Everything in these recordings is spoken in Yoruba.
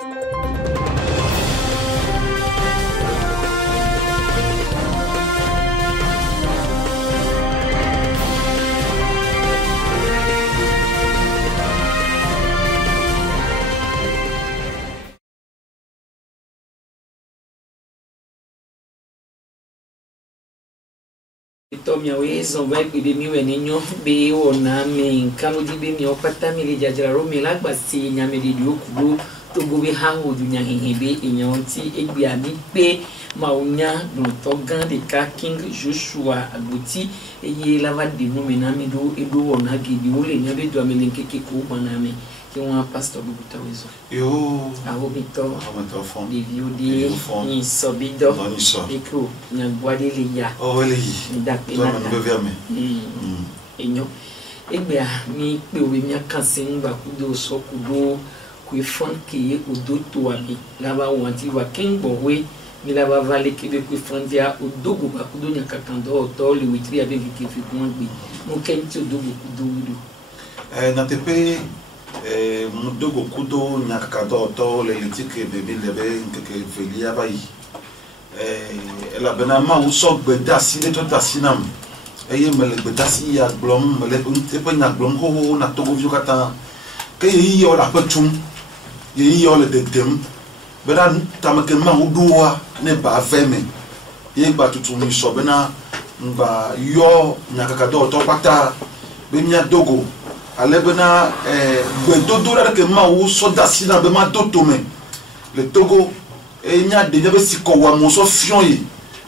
Tomia wezo vai be mi wenenyo be ona me kanu di be mi opata mi le jajara ro mi lagba si nya me di okudo to go be ha ho dunya hebe enyan ti egbe ami pe ma onya no to gan de ka King Joshua Agboti eye lava de no me na mi do edo ona gidi wo le nya be do amele keke ko bona me ki won pastor Bubuta wezo yo awo mi to fond de viodi ni sobido eko nya gwade le ya oh le yi ndape to na na be verme enyo egbe a mi pe owe mi akan se ngba kudo so kudo ku fon ke odo to abi laba won ti wa kengbo we mi laba vale ke be ku fon dia odogo ba kudo nya kakando to le witri abi ke fi ku gbe mo ken ti odogo kudo wudo na tepe mudogo kudo nya kakando to le litike bebe lebe nke felia bai la benama u so gbedasi le to dasinam eye mele gbedasi ya glom mele tepe nya glom ho na togo vio kata ke yi yo la petum yi yo le dedem bena tamake ma uduwa ne ba veme ye gba tutu mi so bena ngba yo nya kakado to pata be nya dogo ale bena gbedodo la ke ma u so dasina be ma toto me le togo e nya de be siko wa mo so fion yi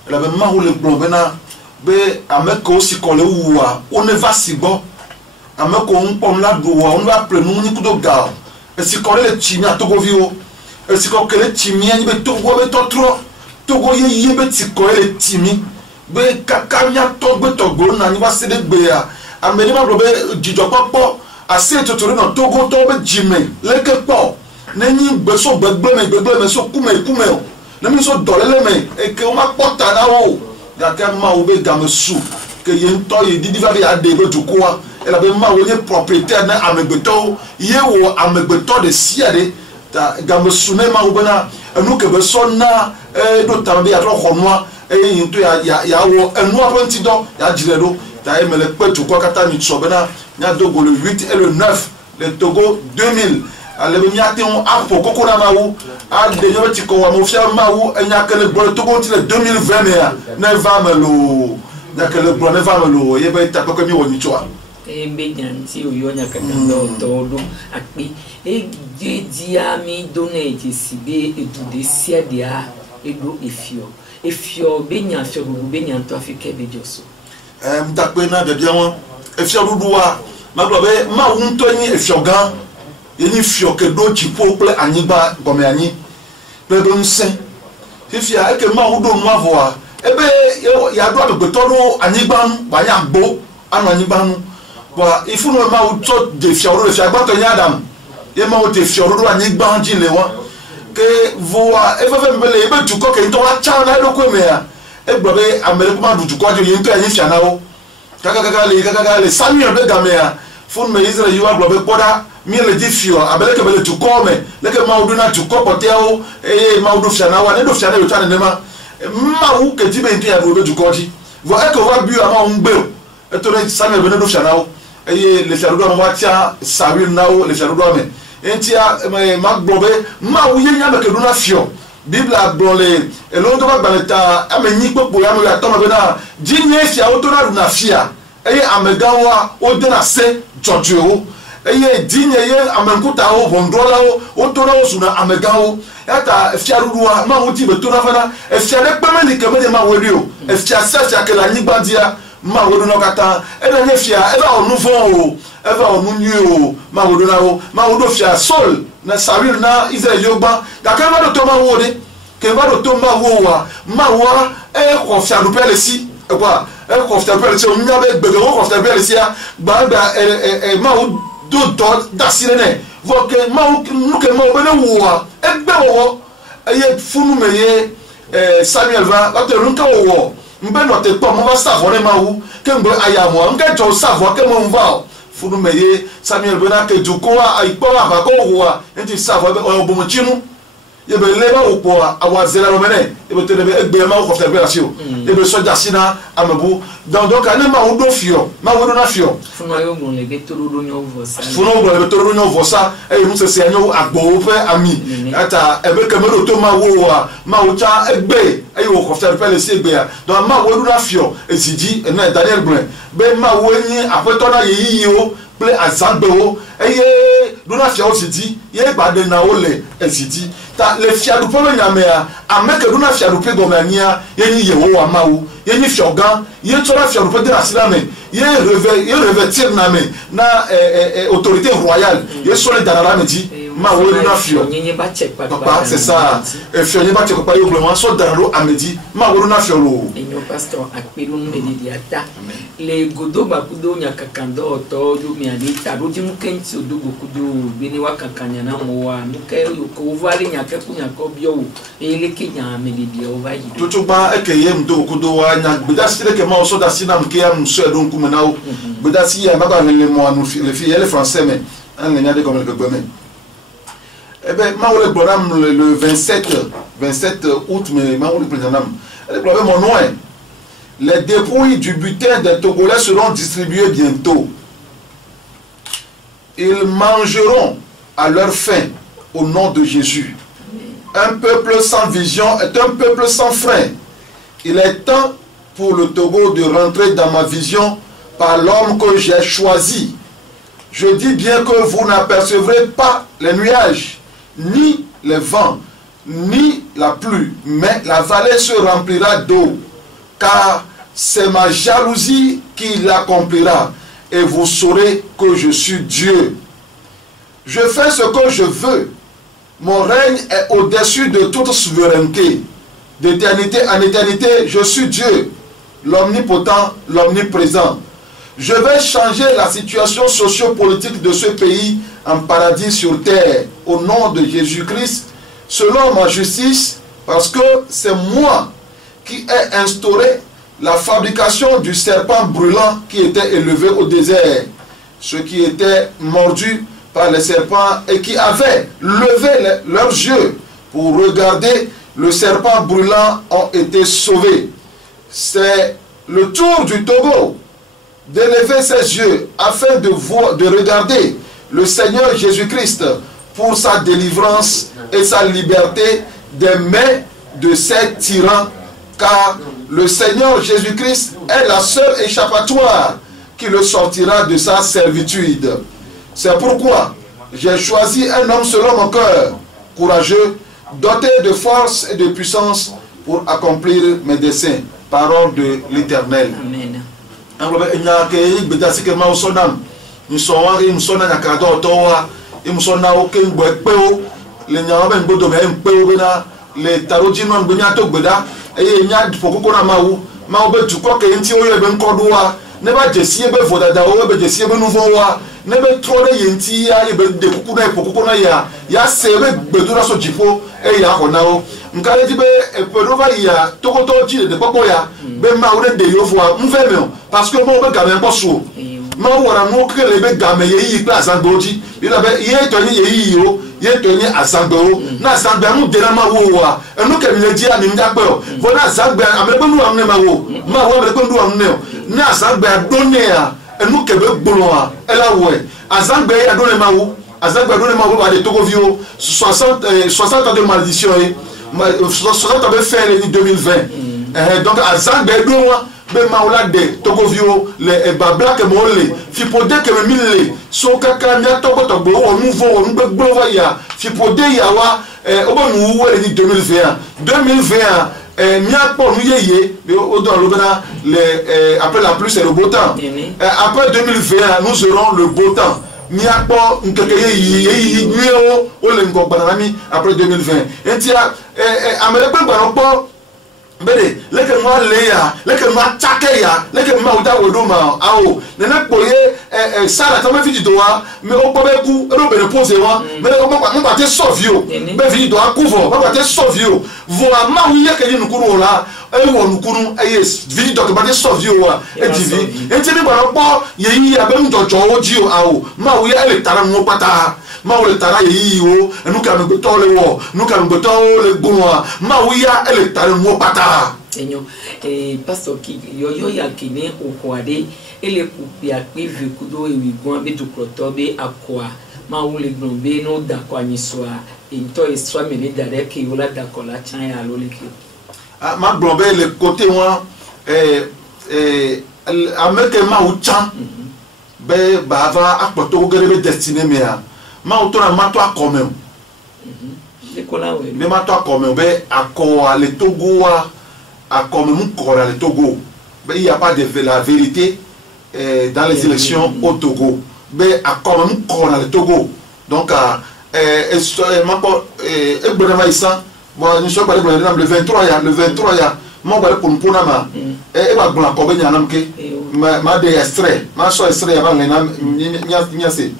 la be ma u le glom bena be ameko siko le uwa o ne va sigbo ameko npom la duwa on va prenu ni kudo ga e siko le chimi atogo vio e siko kele chimi ani be togo be totro togo ye be siko le chimi be kakanya to be togo na ni wa se de gbe ya ameni ma be jijo popo ase totoro na togo to be jime leke po neni gbe so gbegbe me so kume o na mi so dolele me e ke o ma pota na o ya ke ma o be gamesu ke ye nto ye didi va be ade be jukoa ela be ma o ye propriétaire na amegbeto ye wo amegbeto de siade ta gamesu ne ma o bena enu ke be so na do ta be ya ro honwa yin to ya wo enu apenti do ya jire do ta e mele pe jukoa kata ni so bena nya dogo le 8 et le 9 le Togo 2000 ale be nya te on apo koko na mawu a de yo ti ko wa mo fia mawu enya ke le gbo Togo ti le 2020 ya ne va melo nya ke le gbo ne va melo ye be ta ko mi woni choa be nyanti oyo nya kakando to do akpi e dia mi donate sibe edude sia dia ego efio be nya fio gugu be nya to afike be joso mta pe na de bia won efio duduwa ma glo be ma won to ni efio gan yeni fio ke do chipo ple anyiba gome anyi be do nse fifia e ke ma wudo mu avoa ebe ya do agbeto do anyiba nu ba ya gbo anu anyiba nu bo ifu no ma wuto de fio ro fia gbato nya adam ye ma wuto fio ro anyiba ji le won ke voa e fe mbele ebe tu ko ke nto wa cha na do ko me ya e gbo be amele ko ma du tu ko je yin to yin fia na wo kaka le Samuel be game ya fun me Israel you agbo be poda mi le di fio abele ke bele tu ko me le ke ma udu na tu ko poteo ma udu fia na wa ne do fia na yo tane ne ma wu ke ti be ntia do be tu ko ji vo e ko va bi ama un gbe e to le Samuel be ne do fia na wo le fia do ma tia Samuel na wo le fia do me entia ma gbo be ma wu ye nya be ke do na fio Bible agbo le elo to ba gbaleta amenyi popo ya mo ya to ma be na jinye fia o to na fia amegawa o de na se jojo dinye ye amenkuta o bondola o to na o suna amegawo ata fia ruwa ma wo ti be to na fana fia le peme ni keme de ma wori o fia se fia ke la nyigba dia ma wo do no kata na nye fia ba onu fon o ba onu nyi o ma wo do na o ma wo do fia sol na Samuel na Israel yogba da ka ma do to ma wo de ke ba do to ma wo wa ko fia do pele si e kwa e ko fia pele si o nya be gbege ko fia pele si ya gba ma wo do da sirene vo ke ma wo nu ke ma wo be ne wo wa e gbe wo ye funu me ye Samuel va la te runka wo mbe no te po mo va sa vore ma wo ke mbe aya mo nke jo sa vo ke mo mva funu me ye Samuel be na ke juko a ipo aba ko wo a enti sa vo be o bo mo chinu ye be leba o po awa zela lo mene e be tele be egbe ma ko fere rasio e be soja sina amabu donc ane ma o do fio ma wo do na fio funo yo mo le betoro do nyo vosa funo bo le betoro do nyo vosa e mu se anyo agbo fe ami ata e be kamero to ma wo wa ma o cha egbe e wo ko fere pele si egbe ya donc ma wo do na fio e sidi e na Daniel Brun be ma wo yin apeto na yi o ple azangbe o eye do na fio sidi ye gbade na o le e sidi ta le fiadu po nyamea ameke do na fiadu pe gomania ye ni ye wo wa mawo ye ni fiogan ye tora fiadu pe de la silame ye revêtir na me na autorité royale ye solidarité na me di ma wo na fio papa c'est ça e fio ni ba che ko pa yo glement so daralo amedi ma wo na fio lo enyo pastor akpelu mbedi ata le godo bakudo nyakakando to du mi anita do jimu kenti odugo kudo bini wakakanya na mo wa nuke yo ko vali nyake kunya ko bio ele kinya mbedi o va yi tutu ba ekeyem do kudo wa nya gbedasi le ke ma so da sinam ke am so edon kuma na o gbedasi ya ba le mo anu le fi ele français mais an nya de comme le gomé. Eh bien, le 27 août, mais mon nom, les dépouilles du butin des Togolais seront distribuées bientôt. Ils mangeront à leur faim au nom de Jésus. Un peuple sans vision est un peuple sans frein. Il est temps pour le Togo de rentrer dans ma vision par l'homme que j'ai choisi. Je dis bien que vous n'apercevrez pas les nuages, ni les vents, ni la pluie, mais la vallée se remplira d'eau, car c'est ma jalousie qui l'accomplira, et vous saurez que je suis Dieu. Je fais ce que je veux. Mon règne est au-dessus de toute souveraineté. D'éternité en éternité, je suis Dieu, l'omnipotent, l'omniprésent. Je vais changer la situation sociopolitique de ce pays en paradis sur terre, au nom de Jésus-Christ, selon ma justice, parce que c'est moi qui ai instauré la fabrication du serpent brûlant qui était élevé au désert. Ceux qui étaient mordus par les serpents et qui avaient levé leurs yeux pour regarder le serpent brûlant ont été sauvés. C'est le tour du Togo d'élever ses yeux afin de regarder le Seigneur Jésus-Christ pour sa délivrance et sa liberté des mains de ces tyrans, car le Seigneur Jésus-Christ est la seule échappatoire qui le sortira de sa servitude. C'est pourquoi j'ai choisi un homme selon mon cœur, courageux, doté de force et de puissance pour accomplir mes desseins. Parole de l'Éternel. Amen. Neba jesi ebe vodada o ebe jesi ebe nouveau wa nebe trole yenti ya ebe de kuku na epokoko na ya sebe gbedura so jipo e ya kona o nkale dibe epedova ya tokoto ji de popo ya be ma o de yofo mfeme o parce que mo be game nko so ma wora no kele be game ye yi class angboji ila be ye to ni ye yi o ye to ni asangbo na asangbo mu de na ma wo wa enu ke mi le ji ani nda pe o vo na asangbo amele nu amne ma wo amele nu amne o na asangbe adone a enu kebe gbolo a ela we asangbe adone ma wo ba de Togovio 60 ans de malédiction 60 ans de fin l'année 2020 donc asangbe do wa be ma ola de Togovio le babla ke mo le fi pode ke me mille so kaka mi atoko to gbo o nouveau o ngbe gbolo wa ya fi pode ya wa obo nu wo l'année 2020 Miapo Yeye, après la pluie c'est le beau temps. Après 2020, nous aurons le beau temps. Miapo après 2020. Et tiens, Américain Baropo, Bede, leke mwa leya, leke mwa chakeya, leke mwa uda wodoma, ao, nene poye, sara tome vidi doa, me opo beku, ero bene pose wa, me mwa te sovio, me vidi doa kuvo, mwa te sovio, voa ma uye ke yi nukuru ola, wo nukuru, yes, vidi doa ke mwa te sovio wa, divi, enti ni baropo, ye yi abe mjojo ojio, ao, ma uye ele tara mwopata, ma ou le tara yi o nous ka me beto le wo nous ka me beto le gonwa ma ou ya ele tara mo pata enyo pastor ki yo ya kine okwade ele kupia pe vekudo ewi gon be to kroto be akwa ma ou le gnombe no dakwa nyiswa into iswa me le dare ke yo la dakola chan ya lo le ke ma glombe le côté moi ameke ma ou chan be bava akpoto gerebe destiné mea ma auto na mato akome le kola we be mato akome be akwa le Togo akome mu kora le Togo be il y a pas de la vérité dans les élections au Togo be akome mu kora le Togo donc ma po ebonema isa bon nous sommes le 23 ya mo ba pour mpona ma e ba gbon akobe nya namke ma de extrait ma so extrait avant na nya se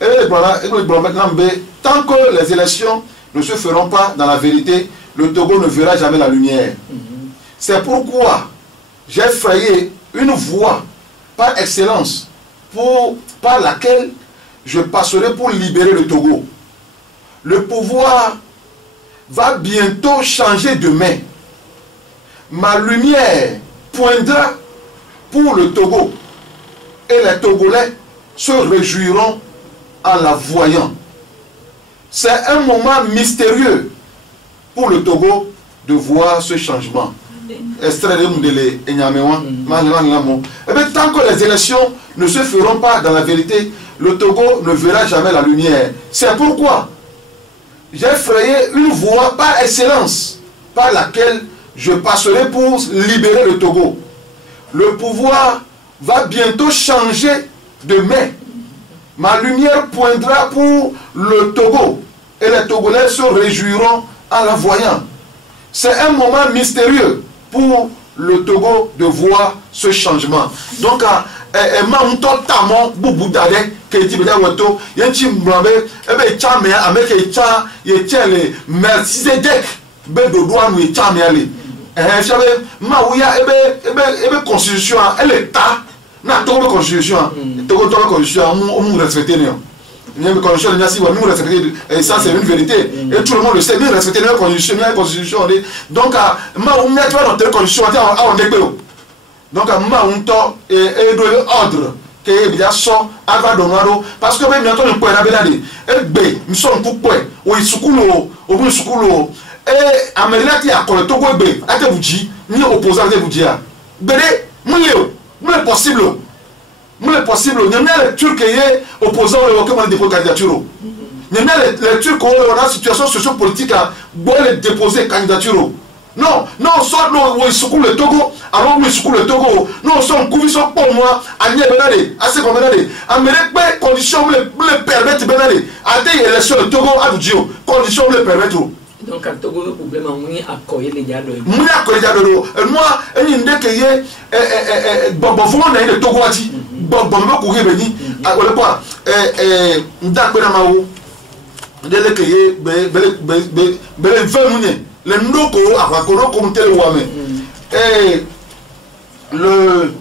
e gbon maintenant tant que les élections ne se feront pas dans la vérité, le Togo ne verra jamais la lumière. C'est pourquoi j'ai frayé une voie par excellence par laquelle je passerai pour libérer le Togo. Le pouvoir va bientôt changer de main. Ma lumière poindra pour le Togo et les Togolais se réjouiront en la voyant. C'est un moment mystérieux pour le Togo de voir ce changement. Extrait de Moudele et Nyamewan, tant que les élections ne se feront pas dans la vérité, le Togo ne verra jamais la lumière. C'est pourquoi j'ai frayé une voie par excellence par laquelle je passerai pour libérer le Togo. Le pouvoir va bientôt changer de main. Ma lumière poindra pour le Togo et les Togolais se réjouiront en la voyant. C'est un moment mystérieux pour le Togo de voir ce changement. Donc, constitution, elle est na Togo constitution, Togo constitution, on respecte rien. Nous respecter, ça c'est une vérité. Et tout le monde le sait, nous respecter la constitution. Donc, on met notre constitution à débat. Donc, et ordre que bien sont avant donado parce que même quand on peut rabeller et nous sommes pour quoi ou isukulo ou bu isukulo et amelia qui a le Togo be ate buji ni opposant de budia bere mulio mule possible nyamia les turcs est opposant au comment déposer candidature nyamia les turcs ont la situation socio-politique à bon les déposer candidature. Non, soit nous sommes le Togo, alors nous sommes le Togo, nous sommes convictions pour moi, à Niébénade, assez comme Benade, à mes conditions me permettent Benade, à des élections le Togo à Djio, conditions me permettent. Donc, à Togo, le problème, on a accueilli les gars de l'eau. Moi, accueilli les gars de l'eau. Moi, il y a une idée bon, on a le Togo à dit, bon, on a venu, à quoi, Ndakwena de l'écueil, bel 20 minutes. Le Ndoko, Avakoro, comme tel Wame. Et le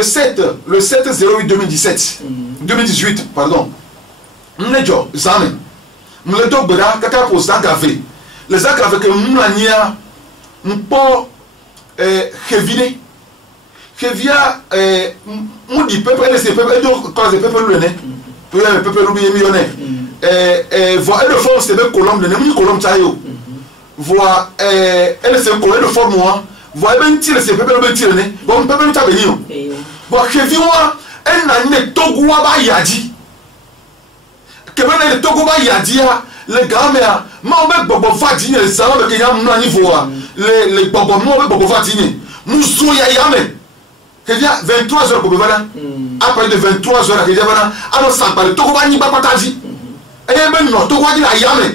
7-08-2017, 2018, pardon, Mnejo, Zame, Mnedo Bera, Kaka pour Zagave. Les Zagave que Mounania, Mpo, Kevine, Kevia, Moudi, peuple, et les peuples, et donc, quand les peuples le nez, le peuple millionnaire. Voir elle forme c'est même colombe ne colombe taillot voir elle c'est colombe de forme moi voir ben tire c'est peuple ben tire ne bon peuple ta benio voir que viwa elle n'a ni Togo ba yadi que ben le Togo ba yadi les gars mais ma on bobo fatine les ça que y a mon niveau les bobo mo bobo fatine muso ya yame que dia 23h bobo bana après de 23h que dia bana alors ça parle Togo ba ni ba pataji et ben non Togo dit la yame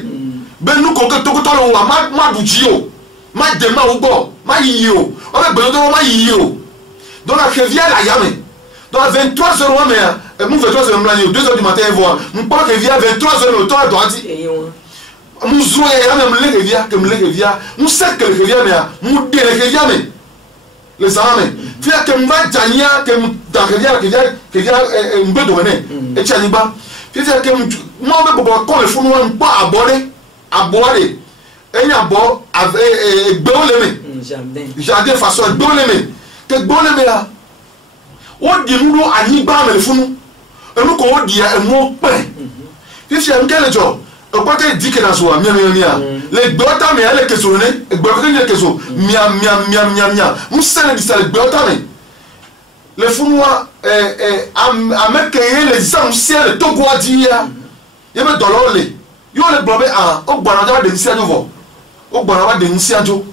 ben nous qu'on Togo tolo ma bujio ma dema ubo ma yio on va ben do ma yio donc la revient la yame donc 23h mais mon 23h là 2h du matin voir mon pas revient 23h le temps doit dire mon zoya yame me le revient que me le revient nous sait que le revient mais mon de le revient mais les amis faire que me va jania que me da revient que vient me domaine et tianiba qui fait que moi me bobo ko le funu wan pa abore abore enya abo avec gboleme jardin façon gboleme que gboleme la o di nudo ani ba me le funu enu ko o di e mo pe qui fait que le job o pa ke dike na so mi le gbota me ale keso ne gbota ke keso mia musene di sale gbota me le funwa ameke les anciens to go dia ye be dolole yo le blobe a o gbona da de nsia jovo o gbona ba de nsia jo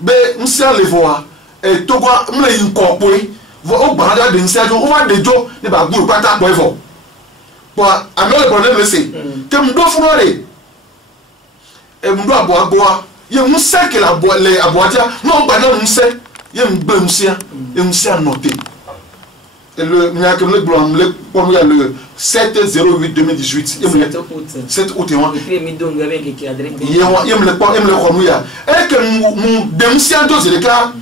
be nsia le voa to go mle yin ko pe o gbona da de nsia jo o va de jo ne ba gbu pata po evo bo amele bonne me se ke mdo funwa re mdo aboa ye musa ke la le aboatia no gba na musa ye mgbe musa noté et le le 7/08/2018 7 août et me que mu demusia doze le ka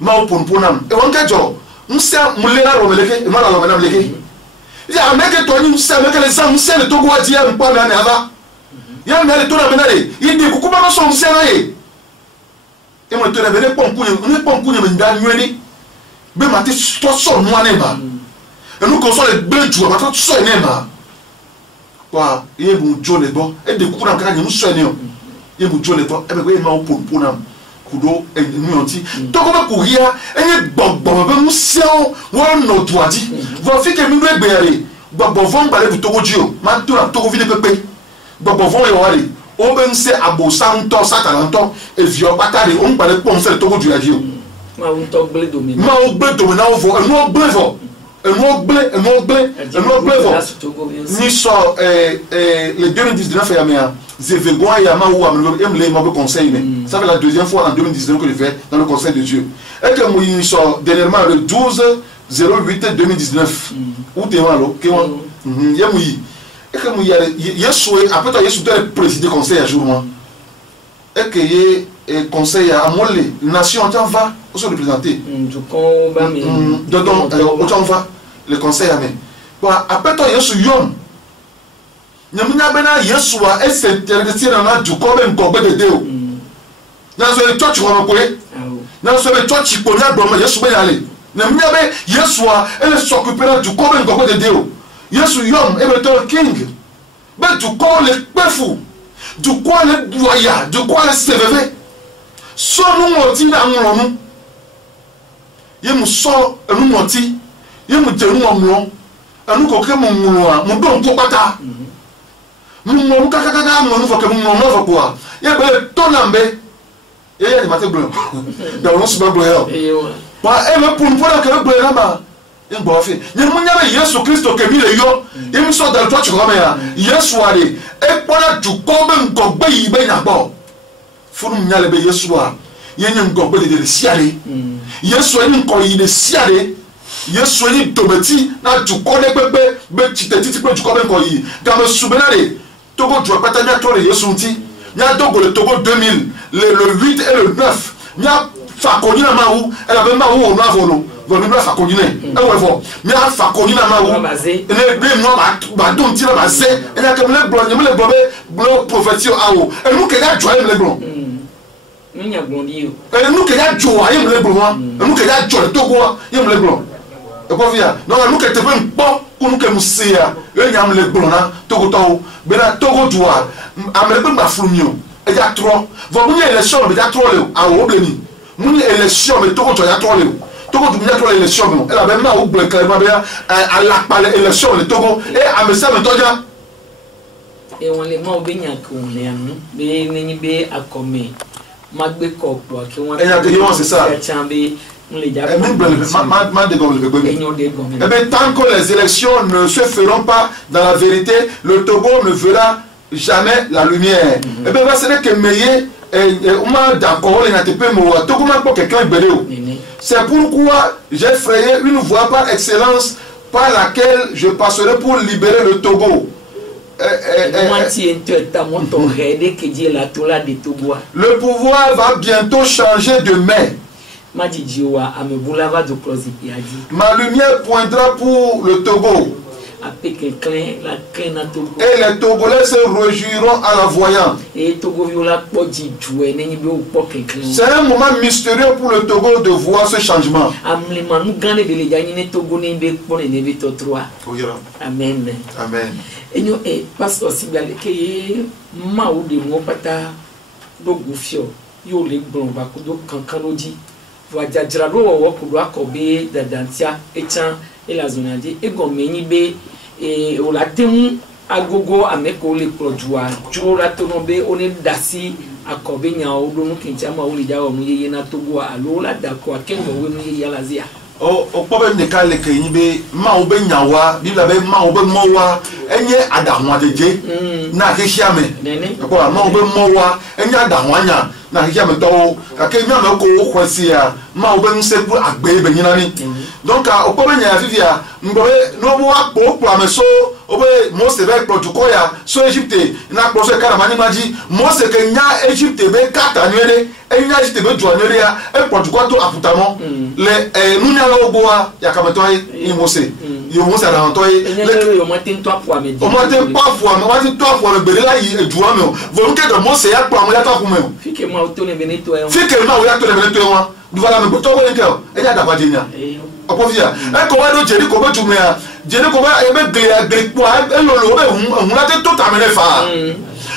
ma oponponam e wonka jo musa mulela ro meleke e mala ro menam leke ya ameke to ni musa ameke les musa le togo adia mpa na ava ya me le to na menare yidi kukuba no so musa na ye e mo to na bele ponku ni nda nweni be mate to so no aneba e nu ko so le bleju ma to so enema wa ye bu jo le bo e de kukuba ka ni musa ni o ye bu jo le bo e be ko e ma oponponam kudo enunti to ko be ku hia enye gbogbo be musa won no to adi vo fi ke mi do egbere gbogbo von bale bu togo ji o ma to na togo vi de pepe gbogbo von yo wale o be nse abosanto satalanto e vio patare o npale pon se togo ju aji o ma un to gle domina o vo enu ogble vo ni so le 2019 ya mea Zévégoin et Yamaou aime ma conseil mais ça fait la deuxième fois en 2019 que je fais dans le conseil de Dieu et que moi ils sont dernièrement le 12/08/2019 où t'es malo que moi yamoui et que moi Yeshua après toi Yeshua doit présider conseil à jour moi et que y conseil à Molé nation on va on se représenter donc on va le conseil à mais après toi Yeshua yom nyamunya bena Yeshua s'intéressé dans la du corps même corps de Dieu na so le church ko ko na so le church ko na do ma Yeshua ya le nyamunya be Yeshua elle s'occuper du corps même corps de Dieu Yeshua yom e be to king be du corps le pefu du corps le doya du corps le seveve so nu moti na nronu ye mu so nu moti ye mu jeru omlo anu ko ke mu nru a mu do nko pata mon kaka mon faut que mon va quoi il y a ton lambe il y a des maté bleu dans le super bleu pas et me pour que bleu là bas il boit fait ni mon ya Yesu Christ que mi le yo il me sort dans toi tu comme ya Yesu aller et pour du comme ngogbe yi be na bo funu nyale be Yesu a yenye ngogbe de siale Yesu ni ko yi de siale Yesu ni tobeti na du ko ne pepe be titeti pe du ko ben ko yi ga me soubenare Togo doit pas t'amener à toi les Yesunti. Nya Togo le Togo 2000, le 8 et le 9. Nya Fakoni na maou, elle avait maou au navolo. Vonu na Fakoni ne. Eh ouais fort. Nya Fakoni na maou. Le blé moi ba don tira ba se. Elle a comme le blanc, le blanc prophétie aou. Et nous que ya joie le blanc. Nya blondi. Et nous que ya joie le blanc. Et nous que ya joie le Togo, le blanc. Et quoi via? Non, nous que te prend bon pour nous que nous sia. Le nyam le blanc na Togo to. Bena Togo doit amène ma flumio et ya trop va muni élection mais ya trop le a obleni muni élection mais Togo to ya trop le Togo du ya trop élection non elle a même ma oble clairement bien à la parler élection le Togo et a me ça me toja et on les ma obenya ko le anu be ni be akome magbe ko po ki won et ya que c'est ça et bien, tant que les élections ne se feront pas dans la vérité, le Togo ne verra jamais la lumière. Et bien, c'est que c'est pourquoi j'ai frayé une voie par excellence par laquelle je passerai pour libérer le Togo. Le pouvoir va bientôt changer de main. Ma lumière poindra pour le Togo. après quelqu'un la crainte à Togo. Et les Togolais se réjouiront à la voyant. Et Togo viola pas dit jouer n'est pas pour quelqu'un. C'est un moment mystérieux pour le Togo de voir ce changement. Amlema nous gane bele jani ne Togo ne be pour ne be to 3. Amen. Amen. Et nous et pasteur Sibiale ke ma ou de mo pata do gufio yo le gbon ba ko do kankan lodi. Wa jajira do wo ko do akobe dadantia echan et la zone adi e go meni be e o la temu agogo ameko le produit jo la tonombe oni dasi akobe nya o do nu kincha ma o le jawo mu yeye na Togo alo la dako akengo we mu yeye la zia o pobe ne ka le kenyi be ma o be nyawa bi la be ma o be mowa enye adahwa deje na ke hiame ko ma o be mowa enye adahwa nya na ke hiame to ake nya me ko o kwesi ya ma o be nseku agbe be nyina ni donc o pobe nya fifia mbobe no bo akpo kpo ameso obe Mose be protocol ya so Egypte na kpo so kara mani maji Mose ke nya Egypte be kata nwere enya Egypte be jo nwere ya e protocol to aputamo le nunya lo boa ya kametoy ni Mose yo Mose ara toy le yo matin to apo amedi o matin pa fo am matin to apo be la yi eduwa me o voluke de Mose ya kpo am ya to apo me o fike ma o to ne veneto e fike ma o ya to ne veneto e wa duvala me to ko nke o enya da bajenya opofia e ko wa do jeri ko be tume ya jeri ko ba e be gre po e lo lo be hun la te to ta me fa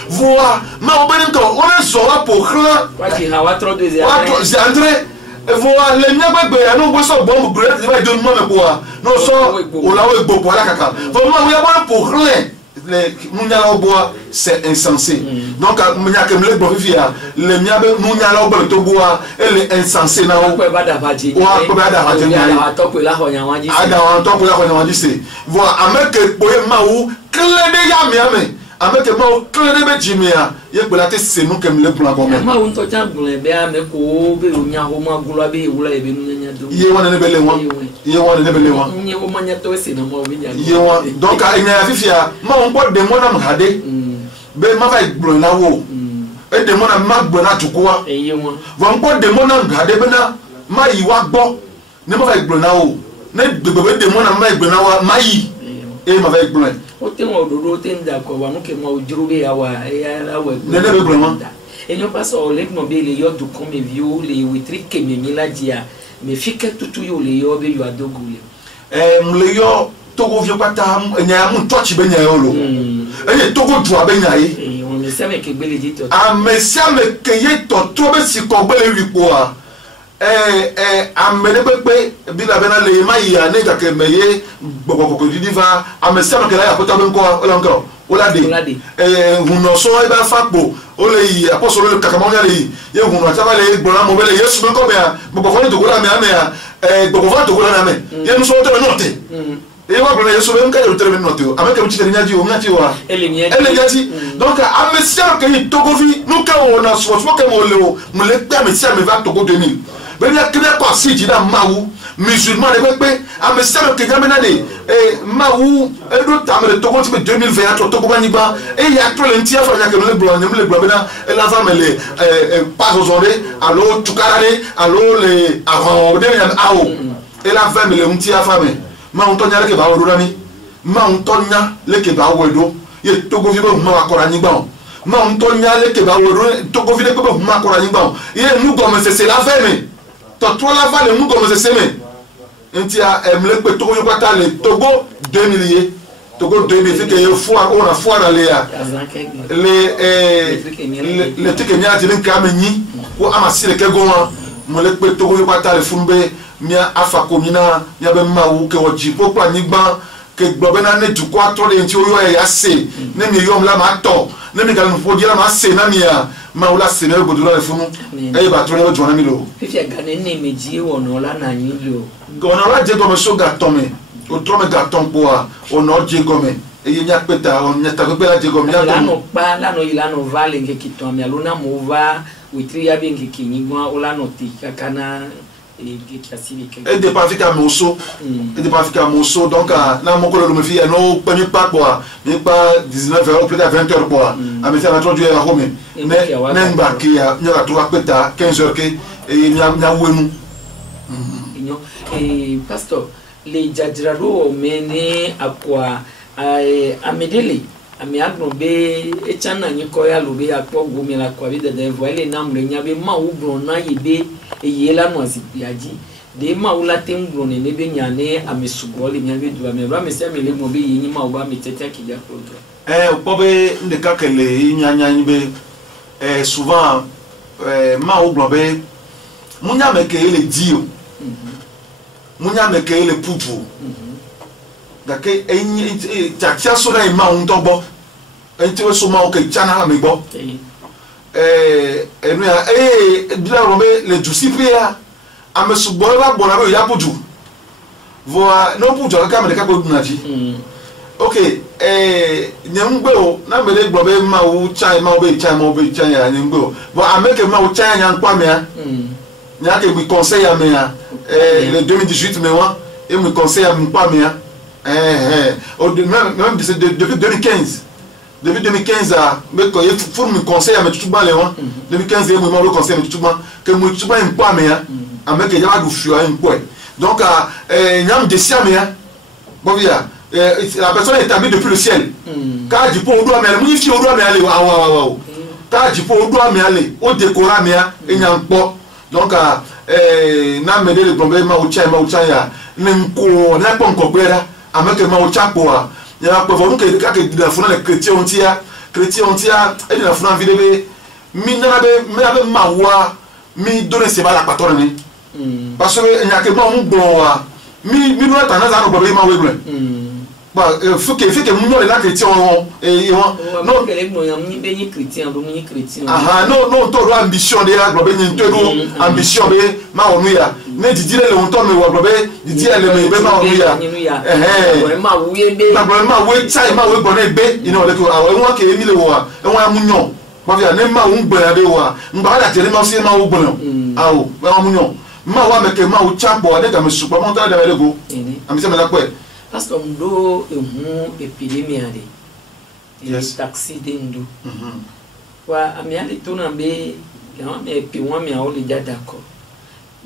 voa ma o be nto o le so wa po kran wa ki ha wa tro de wa to André voa le nya gbegbe ya no bo so bomb gre ti ba do mo me po wa no so o la we gbo po la kaka fo ma o ya ba po kran le munya la boa c'est insensé donc munya ke mle bo fifia le mia be munya la bo to boa ele insensé na o ko ba da baji wa ko ba da baji ni ala to ko la ho nya waji ada wa to ko la ho nya waji se voilà ameke boye ma wu kle de ya mi ame ameke ma wu kle de be jimia ye ko la te se nu ke mle bla go me ma wu to cha bule be ame ko be o nya ho ma gulu be wula e be nu nya do ye wana ne be le won ye wana ne be le won nye o ma nya to se na mo be nya ye wan donc a nya fifia ma won po de mo na mhade be ma va igbo na wo e de mo na ma gbo na tukuwa e ye won won po de mo na mhade be na ma yi wa gbo ne ma va igbo na wo ne gbegbe de mo na ma igbo na wa ma yi e ma va igbo o te mo do te nda ko wa no ke mo juru be ya wa ya wa ne be igbo mo et non pas ça o le mo be le yo du comme vieux le witri ke me la dia me fika tutu yo le yo be yo adogule mle yo Togo vieux pata nya mu touch be nya yo lo enye Togo du abe nya yi on ne sait que bele dit to amesia me ke ye to to be si ko bele wi po a amene pepe bi la bena le ma ya ne ga ke meye gbogbo di diva amesia me ke la ya pota be nko ola nko ola de huno so e ba fapo ole yi apostolo le kakama nya le ye huno ataba le gbona mo bele Yesu be ko be a gbogbo fo ni to go la me ame a gbogbo fo to go la me ye no so to be note e wa bele Yesu be nka de tere be note o ameke mu chite nyaji o nyaji wa ele nyaji donc amesia ke yi Togo vi nu ka o na so ke mo le o mo le pe amesia me va Togo 2000 ben ya kene kwa siji da mawu musulman de pepe amesia ke gamena de mawu edo tamere Togo ti be 2020 Togo bani ba e ya to le ntia fa ya ke le blo bena e la femme le pas aujourd'hui allo tukarare allo le avant de ya awo e la femme le ntia femme ma on to nya le ke ba wo rami ma on to nya le ke ba wo do ye Togo vi be ma wa kora ni gba ma on to nya le ke ba wo Togo vi le ke be ma kora ni gba ye nu go me c'est la femme to to la va le nu go me c'est me ntia mle pe Togo yo kwata le Togo 2000 ye Togo 2000 fait que fois on a fois dans les trucs qui a dit que ameni ou amasi le kegoa mo le pe Togo yo kwata le fumbe mia afa komina ya be ma wu ke oji popa nigba ke gbobe na ne du kwa to de nti o yo ya se ne mi yom la ma to ne mi ga no fo di la ma se na mi ya ma wula se ne bodu la funu e ba to ne jo na mi lo fifi ga ne ne meji wono la na yin lo gona la je go me so ga to me o tro me ga ton po a o no je go me e ye nya peta o nya ta pe la je go me la no pa la no ila no vale nge kiton mi alona mo va witri ya be nge kinigwa o la no ti kakana et de pas ficar mosso et de pas ficar mosso donc na mon collègue me fit no pas quoi mais pas 19h peut-être 20h quoi a mettre à introduire à Rome mais n'emba qui a nya to apeta 15h que et nya wenu et pasteur les jajraro mene akwa amedele ame agno be echana nyiko ya lobe akpo gomi la kwa bi de voile na mrenya be ma ugro na yibe eyela no asipiaji de ma ula tembro ne be nyane amesugoli nyabe du ame ba mesi amele mo be yin ma oba metete akija program pobe ndeka kele nyanya nyibe souvent ma ugro be munya meke ele dio munya meke ele pupu dake enyi takia so na ma untobo enti we so ma o ke chana la me gbo enu ya bila rombe le jusipia amesugbo la gbo na be ya puju voa no puju ka me ka gbo naji okay nyemgbe o na me le gbo be ma o chai ma o be chai ya nyemgbe o bo ameke ma o chai ya nkwa me ya nya ke bi conseil ya me ya le 2018 me wa et me conseil ya nkwa me ya même depuis 2015 mais quand il faut me conseiller à mettre tout bas les gens 2015 il me conseille à mettre tout bas que me tout bas un point mais avec il y a du fur un point donc il y a un dessin mais bon bien la personne est établie depuis le ciel quand du pot au doigt mais il faut au doigt mais aller waouh quand du pot au doigt mais aller au décorat mais il y a un pot donc na me le problème ma ucha ya n'enko na pas encore bera avec ma ucha quoi il y a pas vraiment que la funa les chrétiens ontia et la funa vidéo mina be mawa mi donner c'est pas la patronne parce que il y a que bon bon mi no tana za no problème ma wegle bah faut que mon les chrétiens et non que les mo ni be ni chrétien do ni chrétien non to ambition de la globe ni to ambition be ma onu ya ne didi le on to me wa globe didi le me be ma onu ya ma wuye be ma we chai ma we gbon be ina o le ko awon won ke mi le wa e won amunyon ba via ne ma un gbon be wa ngba da tere ma si ma wo gbon awo ba amunyon ma wa me ke ma o chapo de ga me supo mo ta da le go ami se me la kwe parce que ndo epidemie ade yes taxi de ndo wa ami ale to na be ya me pe won mi a o le ja d'accord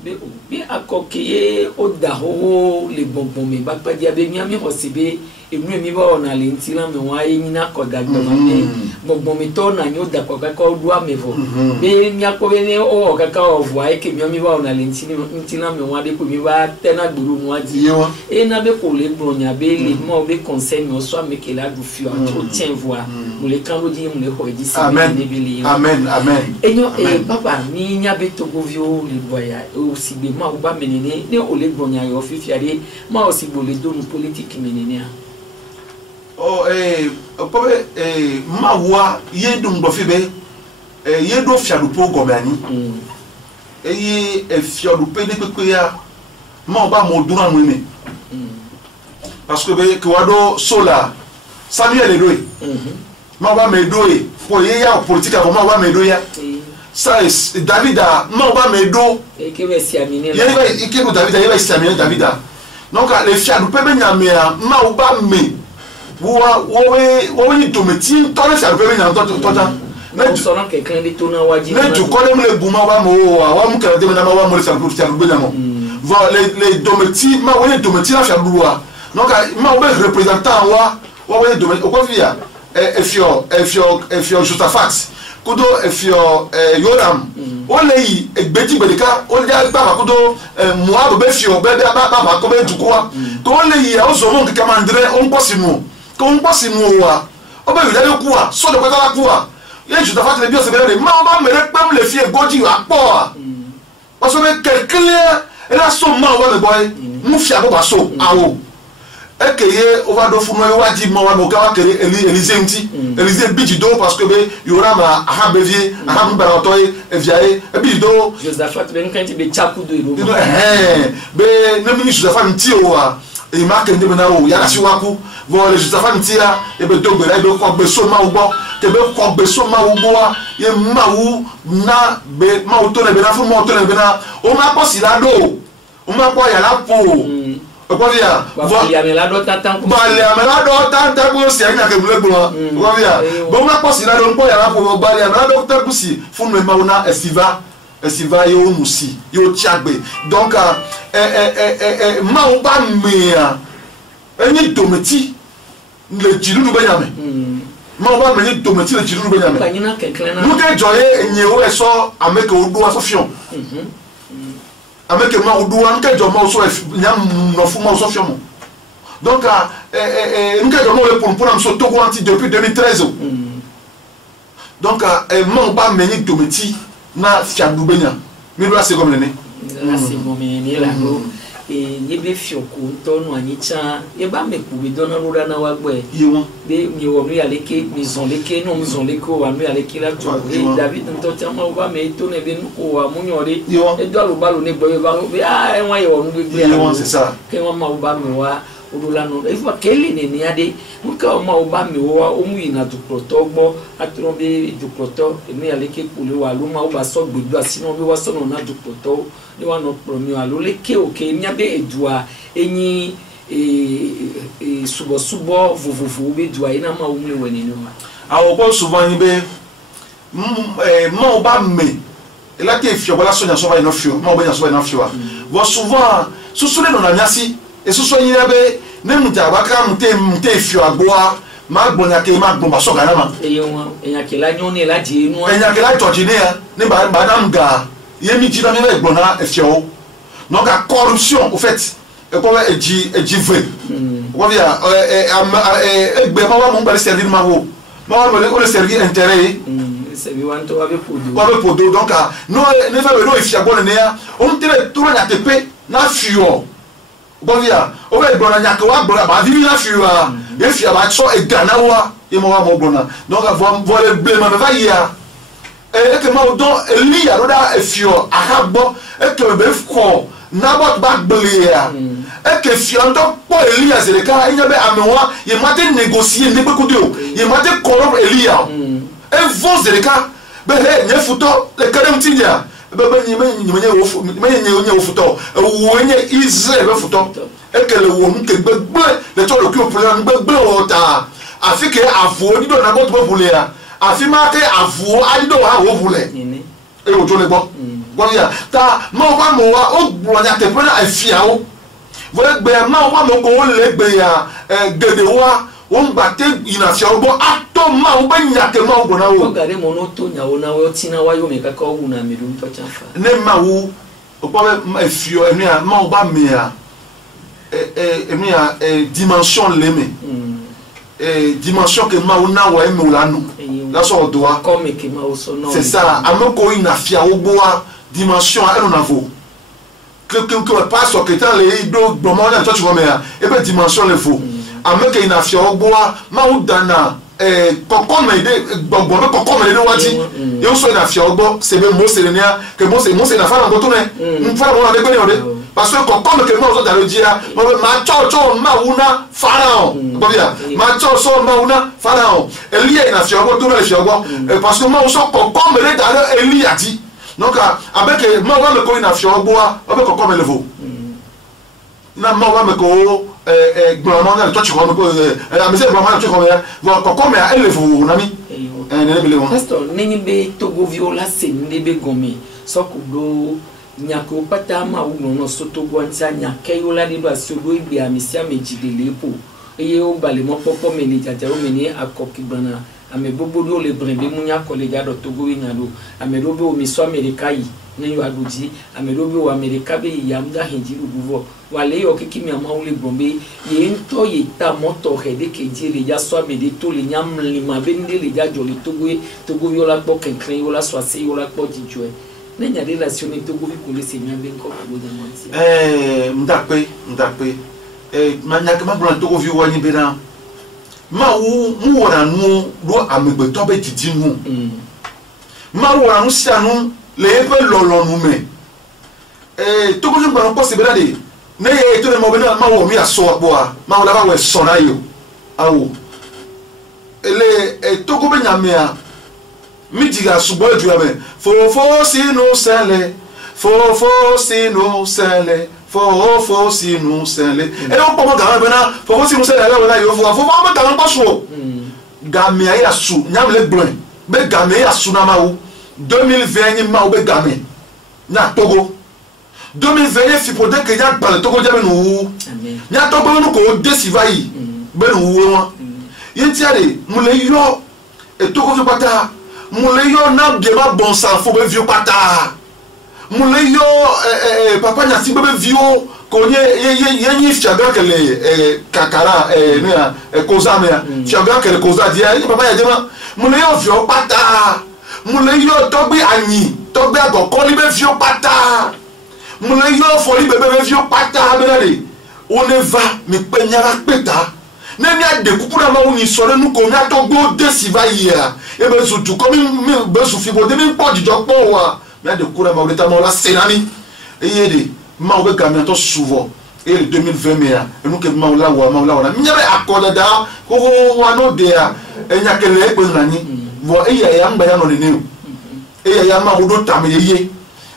be akokeye o da ho le bonbon me ba pa dia be mi ami ho sibe enu mi ba ona le ntila me wa yin na ko da gbo me bonbon mi to na nyo da ko ka ko do amevo be mi akobe ne o ka ka o vo ai ke mi ba ona le ntila me wa de ko mi ba tena gburu mu aji e na be ko le bronya be le mo be conseil mi o so ameke la du fi o tien voix mo le kan lo di mo le ho di si ne be le amen enyo papa mi nya be to go vio le boya o si be ma o ba menene ne o le bronya yo fi fiare ma o si bo le do no politique menene pobe ma wa ye dum do fi be ye do fiadu po gomani ye fiadu pe de pepe ya ma ba mo dura mo ni parce que be ko wado sola Samuel edoe ma ba me doe po ye ya politique ko ma ba me do ya ça Davida ma ba me do e ke be si amine ye ba ike ko Davida ye ba si amine Davida donc le fiadu pe be nya me ma ba me wo ni tometi tole sa pe na to na so na ke kan de to na waji na tu ko dem le buma ba mo wa mu ka de na ma wa mo le sa pour faire bien mo va les dometi ma wo ni dometi la faire loi donc ma wo représentant wa wo dometi ko via efio Josaphat kudo efio Yoram o le yi egbeji gbedeka o le gba kudo Moab be fio be ba ko be dukoa to le yi o so mo nke mandre o nko sinu ko nko sinu wa o be yale ku wa so de ko ta ku wa ye Josaphat le bi o se be ma o ba mere pem le fie goji wa po o so be kelkele era so ma wa le boy mu fia bo ba so awo ekeye ovado funo waji mo wa mo ka wa kere Élysée nti Élysée bijido parce que be yorama aha bevie aha mbarato e viae e bijido Josaphat ben kan ti be chaku do iro be na mini Josaphat nti o wa e ma ke ndebe na o ya si waku vo le Josaphat nti ya e be do gbera e be ko gbe so ma ugbo ke be ko gbe so ma ugbo wa ye ma wu na be ma o to le be na fu mo to le be na o ma ko si la do o ma ko ya la po Okovia, bali amela do tatan ko si anya ke mule gbo. Okovia, bo ma ko si la do npo ya la po bali amela do tatan si fun me ma una esiva yo musi yo chiagbe. Donc ma o ba me a eni dometi le jilu du benyame ma ba me ni dometi le jilu du benyame ba nyina kenklen na mu ke joye nyewo eso ameke odu aso fion ameke ma odu an ke jo ma so nyam no fu ma so fion mo donc nke jo mo le pour am so Togo anti depuis 2013 donc ma ba me ni dometi na fiandu benya mi do ase comme ne la c'est bon mais ni la go yebe fioko tono anicha yeba mekubi dona rura na wagwe yewa de mi wori aleke maison leke no maison leko wa mi aleke la to David nto chama wa me to ne be ko wa munyore e do lo balo ne boye ba e wa yo nu gbegbe yewa c'est ça ke wa ma ba mi wa urula no e fa kele ne ni ade nka ma ba mi wa o mu ina du proto gbo atron be du proto e mi aleke kule wa lu ma ba so gbegbe asino bi wa so no na du proto ni wa no promi wa lo leke oke nya be edua enyi subo vovovo be dua ina ma umle wani no awo ko souvent ni be ma ba me ela ke fio bala so nya so ba no fio ma ba nya so ba no fio wa souvent susule no na nyasi e susu yin be ne muta ba ka mute fio agboa ma gbonya ke ma gbon ba so kana ma eyan ke la nyon ni la di enu eyan ke la toji ni ya ni ba dam ga yemi ji na mi be gbona e fio donc la corruption au fait et comme et vrai on vient egbe ma wa mo ba servir ma wo ma wa le servir intérêt servir wan to wa be podo donc no ne fa be no ifia bon ne ya on tire tout na tepe na fio bon via o be gbona nya ke wa gbona ba vivi na fio e fia ba so e gana wa e mo wa mo gbona donc va le blé ma va ya e ke ma o don eli ya roda e fio ahabo e ke be ko nabot ba gbelia e ke fiando po Elia zeleka inye be amewa ye mate négocier ne be kudio ye mate corrompre Elia e vos zeleka be he nye futo le kadem tinya be nye futo wo nye Israël be futo e ke le wo nke gbegbe le to le ku plan gbegbe o ta afi ke avu ni do nabot bo bulia afi ma ke avu adi do ha wo bule e o to le gbo ya ta ma wa mo wa o gbonya te pe na afia o wo gbe ma wa mo ko le gbe ya gede wa o ngba te ina afia o bo ato ma o ba nya ke ma o gbona o gare mo no to nya o na wo tina wa yo me ka ko wu na me du to chafa ne ma wo o po be afio emi a ma o ba me ya emi a dimension le me dimension que ma o na wa emi o la nu la so do wa comme que ma o so no c'est ça amoko ina afia o bo wa dimension elle on a vaut que pas sur que tant les do moment là toi tu vois mais et ben dimension le faut avec une affaire au bois ma ou dana kokon mais de gbogbo kokon mais de wati et on soit une affaire au bois c'est même moi c'est le nia que moi c'est la femme en retourner une fois on a déconné parce que kokon que moi on dans le dia ma cho ma una pharaon pas bien ma cho ma una pharaon Elie une affaire au bois tout le affaire au bois parce que moi on soit kokon mais dans Elie a dit donc avec moi on va me ko ina fio boa on va ko me levo na moi on va me ko gbomo na to chiko me ko la mise gbomo na chiko me va ko me a levo na mi ne bele won pastor nini be Togo viola se ni be gomi so ko do nyako pata ma wu no so Togo antia nyake yo la de do asogo ibi amisia mejidele po eye o bale mo popo me ni jaja o me ni akoki bana ame bobo do le brembe munya kolega do Togo nyado ame do be o mi so America yi ne yo adoji ame do be o America be yamda hinji rubuvo wale yo kiki mi ama o le brombe ye nto ye ta moto hede keji le ya so ame de to le nyam lima be ndi le ja jo le Togo yo la po kenkren yo la so ase yo la po jijoe ne nya relation ni Togo bi ko le se nya be ko ko de monti mdape manya ke ma blan Togo vi wani be na ma wu mu wora nu do amegbe to be didi nu ma wora nu sia nu le pe lolo nu me Togo ju gba possible na de ne ye to le mo be na ma wo mi aso apo a ma wo la ba we so na yo awo ele Togo be nyame a mi diga subo edu ame fofo sinu sele fofo sinu sele fofo sinu sele e o pomo ga bena fofo sinu sele ala wala yo fofo ma ta npa so game ya su nyam le blon be game ya su na ma wo 2020 ma wo be game na Togo 2020 fi po de ke ya gba Togo je be nu nya Togo nu ko de siva yi be nu wo won yentiare mule yo etoko vi pata mule yo na de ma bon sang fo be vieux pata mule yo papa nya si be vieux ko ye fiaga que le kakara na koza me fiaga que le koza dia papa ya dema mule yo vieux pata mule yo togbe anyi togbe agoko li be vieux pata mule yo foli be vieux pata benale on ne va me penyara peta nemi ade kukura ma woni sore nu ko mi atogbo de siva yia e be sutu ko mi be su fi bo de mi po jijo po wa mi ade kukura ma leta ma la senani e yede ma o be gamin to souvent et le 2020 mea e nu ke ma la wa mi nyabe akoda da ko wa no de a e nya kele e pe nani bo e ya ngba ya no ne ne e ya ma o do tam ye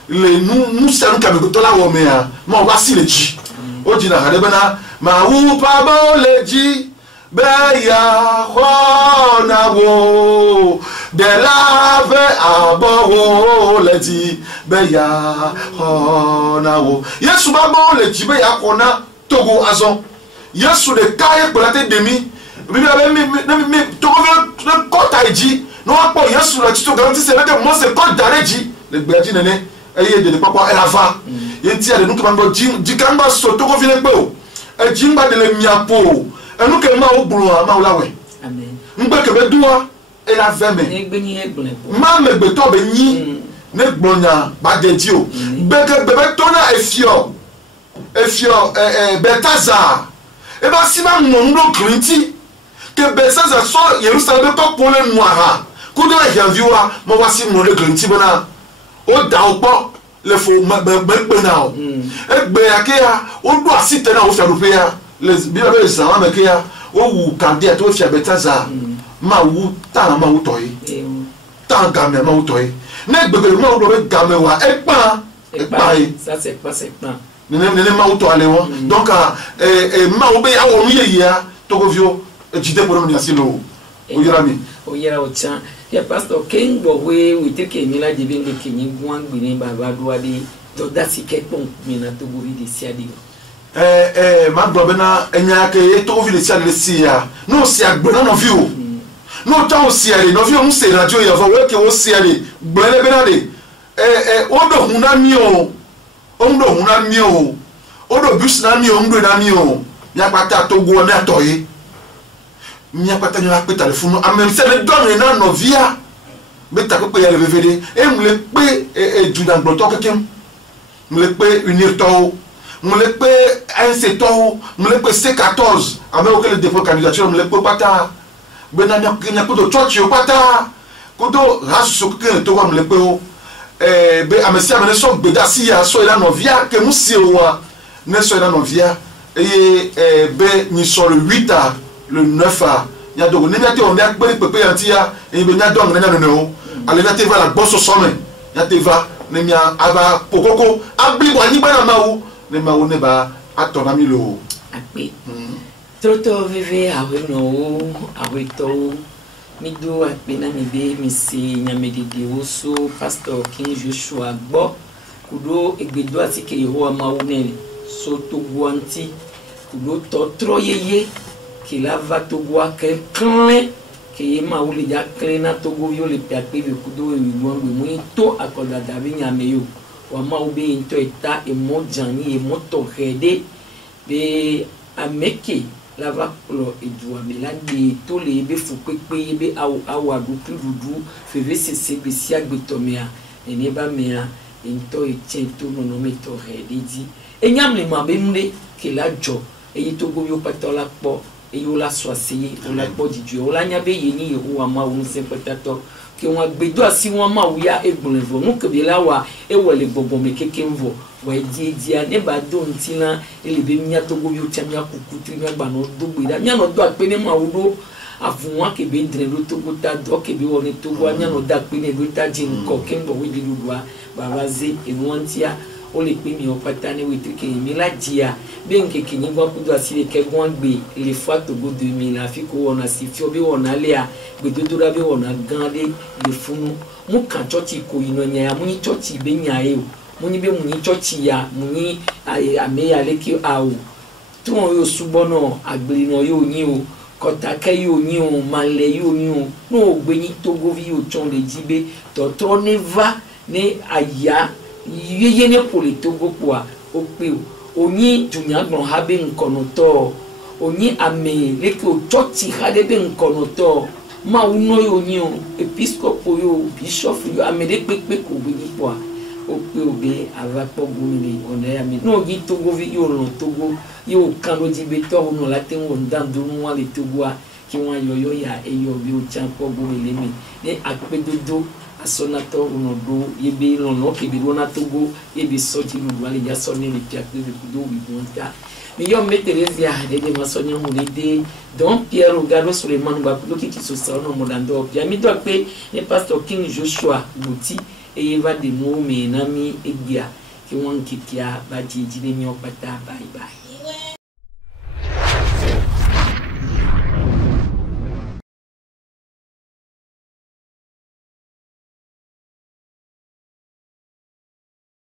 le nu san ka be to la wo mea ma o ba si le ji o ji na hade bana ma wu pa ba le ji Beya khona wo de la ve abo leti beya khona wo Yesu ba bo leti beya khona togo azon Yesu de kaye kolate demi mi togo ve kota eji no apo Yesu la ti to garanti se le mo se ko dareji le gbeji nene eye de papa elava yenti ade nu ke bango ji kamba so togo vi le pe o eji ngba de le miapo enu ke ma o bulu ma o lawe amen ngbe ke be duwa e la veme egbe ni egbon ma me gbe to be yin ne gbonya ba de ti o gbe ke be to na efio betaza e ba si ba no ndo krinti ke betaza so Yerusalem to pole noara ku do ya viwa mo wa si no le krinti bana o da opo le fo be na o egbe akea o do asite na o fa do pe ya les bien les ça mais qu'il y a ou candidat to fia betaza ma wu ta ma wu toy ta game ma wu toy ne gbegbe ma wu do game wa e pa ça c'est pas ne ma wu to ale won donc ma wu be ya wo ye ya to go vio jide pour me asilo o yara o chan ya pastor ken bo we te ke mi la de ben de kenyi gwan gbe ni baba do ade to dasi ke pon mi na to go vi de siadi ma globena enya ke to vi le sia le sia no sia gbena no vi o no ta o sia le no vi o se radio ya vo we ke o sia le gbele bena de o do huna mi o o do bus na mi o ndo na mi o ya pata to go na to yi mi ya pata nya pe telephone amem se le don na no via be ta ko pe ya le vvd e mu le pe du dan gbo to kekem mu le pe unir to mu le pe ANC to mu le pe C14 avec auquel le dépôt candidature mu le pe pata bena nya ko do church o pata ko do rasu so ke to wa mu le pe o be amesia me so gbeda si ya so ila no via ke mu si o wa ne so ila no via e be ni so le 8 le 9 ya do ne nyate on ya gbe pepe yantia e be nya do ngana no ale na te va la bosso some ya te va ne mia aba pokoko abli bo ani bana mawu ne mawu ne ba atona mi lo ape toto veve awe no awe to mi do ape na mi be mi si nyamedede oso pastor King Joshua gbo kudo egbedo atike Yehowa mawu ne so to guanti kudo to troyeye kila va to gwa ke klen ke mawu le ja klen na to go yo le piape vi kudo e wi mu to akoda davi nyame yo wa mawu be into eta e mo jani e mo to hede be ameke la va pro e du amela de to le be fu pepe be awa du kududu feve se be si agbetomia e ne ba mea into e chento no me to hede di e nyam le ma be mle ke la jo e to go yo patola po e yo la soasie o la po di ju o la nya be yeni Yehowa ma wo se patato ke won agbedo asi won ma wo ya egbonlevo mu ke be la wa e wole gbogbo me kekemvo wa dia ne ba do ntina ele be nya to go yo chamia kukutu nya gba no do gbe da nya no do ape ne ma wo do avun ke be ndre do to go ta do ke be woni to go nya no da pe ne do ta jin ko kembo we di duwa baba ze e won tia o le pe mi o patane we trike mi la dia ben ke kini gwa kudo asile ke gwan gbe le fois to go 2000 afiko wona si fi obi wona le a gbe do ra be wona gan le funu mu kan church ko ino nya mu ni church be nya e o mu ni be mu ni church ya mu ni ame ya le ki a o tu won yo subo no agbere no yo yin o kɔta kɛ yi o nyi o malɛ yi o nyi o n'o gbe nyi togovi yi o tsɔn le dzi be tɔtrɔ ne va ne aya yeye ne ƒo le togo kpoa o kpe o nyi dunyagbɔn ha be ŋkɔnɔtɔ o nyi ame leke o tsɔtsi ha ɖe be ŋkɔnɔtɔ mawu nɔ yi o nyi o episcopo yi o bishop yi o ame ɖe kpekpe ko gbe nyi kpoa o kpe o be ava kpɔ gome le ɔna ya me n'o nyi togovi yi o lɔ togo yi o kan ɖo dzi be tɔwo nɔ la te ŋu ŋdanu wa le togoa ki wọn yɔyɔ ya eyɔ bi o tsan kpɔ gome le me ne akpedodo asɔnatɔ wonɔ do yebe lɔlɔ kebe do na togo yebe sɔdzi lulu ale ya sɔ ne le fia kpe do wi wɔn ta mi yɔ me terezia de de ma sɔ nye ŋu le de dɔn pierre ogado suleman gba kudo kiki sosa ɔnɔ mɔdandɔ bia mi dɔ pe ne pastor king joshua buti eye va de nuwo me na mi egbea ki wọn kikia ba dzidzi de mi ɔkpata bye bye.